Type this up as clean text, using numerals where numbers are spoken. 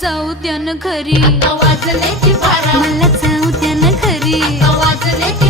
जाऊ द्या ना घरी, वाजले की बारा, मला जाऊ द्या ना घरी. वाजले की